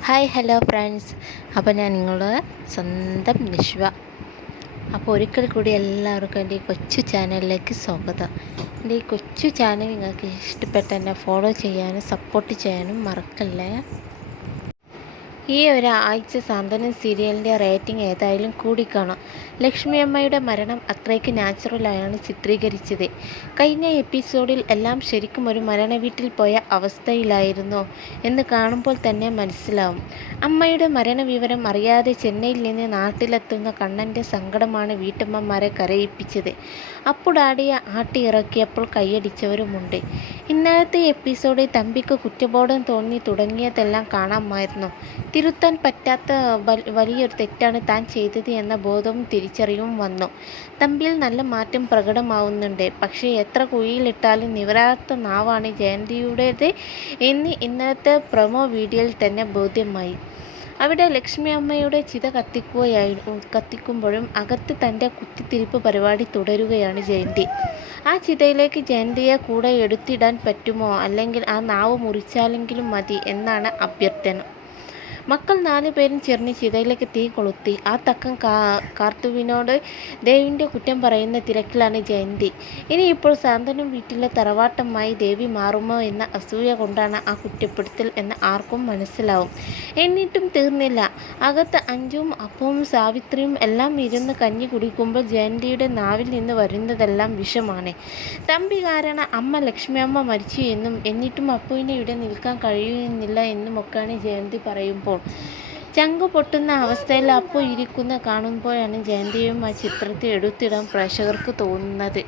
Hi hello friends. അപ്പോൾ ഞാൻ നിങ്ങളുടെ സ്വന്തം നിഷ്വ. അപ്പോൾ ഒരിക്കൽ കൂടി എല്ലാവർക്കും എൻ്റെ ഈ കൊച്ചു ചാനലിലേക്ക് സ്വാഗതം. എൻ്റെ ഈ കൊച്ചു ചാനൽ നിങ്ങൾക്ക് ഇഷ്ടപ്പെട്ട എന്നെ ഫോളോ ചെയ്യാനും സപ്പോർട്ട് ചെയ്യാനും മറക്കല്ലേ. ഈ ഒരാഴ്ച സാന്ത്വനം സീരിയലിൻ്റെ റേറ്റിംഗ് ഏതായാലും കൂടിക്കാണും. ലക്ഷ്മി അമ്മയുടെ മരണം അത്രയ്ക്ക് നാച്ചുറലായാണ് ചിത്രീകരിച്ചത്. കഴിഞ്ഞ എപ്പിസോഡിൽ എല്ലാം ശരിക്കും ഒരു മരണ വീട്ടിൽ പോയ അവസ്ഥയിലായിരുന്നു എന്ന് കാണുമ്പോൾ തന്നെ മനസ്സിലാവും. അമ്മയുടെ മരണവിവരം അറിയാതെ ചെന്നൈയിൽ നിന്ന് നാട്ടിലെത്തുന്ന കണ്ണൻ്റെ സങ്കടമാണ് വീട്ടമ്മമാരെ കരയിപ്പിച്ചത്. അപ്പുടാടിയെ ആട്ടിയിറക്കിയപ്പോൾ കൈയടിച്ചവരുമുണ്ട്. ഇന്നലത്തെ എപ്പിസോഡിൽ തമ്പിക്ക് കുറ്റബോധം തോന്നി തുടങ്ങിയതെല്ലാം കാണാമായിരുന്നു. തിരുത്താൻ പറ്റാത്ത വലിയൊരു തെറ്റാണ് താൻ ചെയ്തത് എന്ന ബോധവും തിരിച്ചറിവും വന്നു. തമ്പിയിൽ നല്ല മാറ്റം പ്രകടമാവുന്നുണ്ട്. പക്ഷേ എത്ര കുഴിയിലിട്ടാലും നിവരാത്ത നാവാണ് ജയന്തിയുടേത് എന്ന് ഇന്നലത്തെ പ്രൊമോ വീഡിയോയിൽ തന്നെ ബോധ്യമായി. അവിടെ ലക്ഷ്മി അമ്മയുടെ ചിത കത്തിക്കുമ്പോഴും അകത്ത് തൻ്റെ കുത്തിത്തിരിപ്പ് പരിപാടി തുടരുകയാണ് ജയന്തി. ആ ചിതയിലേക്ക് ജയന്തിയെ കൂടെ എടുത്തിടാൻ പറ്റുമോ, അല്ലെങ്കിൽ ആ നാവ് മുറിച്ചാലെങ്കിലും മതി എന്നാണ് അഭ്യർത്ഥന. മക്കൾ 4 പേരും ചേർന്ന് ചിതയിലേക്ക് തീ കൊളുത്തി. ആ തക്കം കാർത്തുവിനോട് ദേവിൻ്റെ കുറ്റം പറയുന്ന തിരക്കിലാണ് ജയന്തി. ഇനിയിപ്പോൾ സാന്ത്വനം വീട്ടിലെ തറവാട്ടമായി ദേവി മാറുമോ എന്ന അസൂയ കൊണ്ടാണ് ആ കുറ്റപ്പെടുത്തൽ എന്ന് ആർക്കും മനസ്സിലാവും. എന്നിട്ടും തീർന്നില്ല. അകത്ത് അഞ്ജുവും അപ്പവും സാവിത്രിയും എല്ലാം ഇരുന്ന് കഞ്ഞി കുടിക്കുമ്പോൾ ജയന്തിയുടെ നാവിൽ നിന്ന് വരുന്നതെല്ലാം വിഷമാണ്. തമ്പി കാരണം അമ്മ ലക്ഷ്മിയമ്മ മരിച്ചു എന്നും എന്നിട്ടും അപ്പുവിനെ ഇവിടെ നിൽക്കാൻ കഴിയുന്നില്ല എന്നുമൊക്കെയാണ് ജയന്തി പറയുമ്പോൾ ചങ്കു പൊട്ടുന്ന അവസ്ഥയിൽ അപ്പു ഇരിക്കുന്ന കാണുമ്പോഴാണ് ജയന്തിയും ആ ചിത്രത്തിൽ എടുത്തിടാൻ പ്രേക്ഷകർക്ക് തോന്നുന്നത്.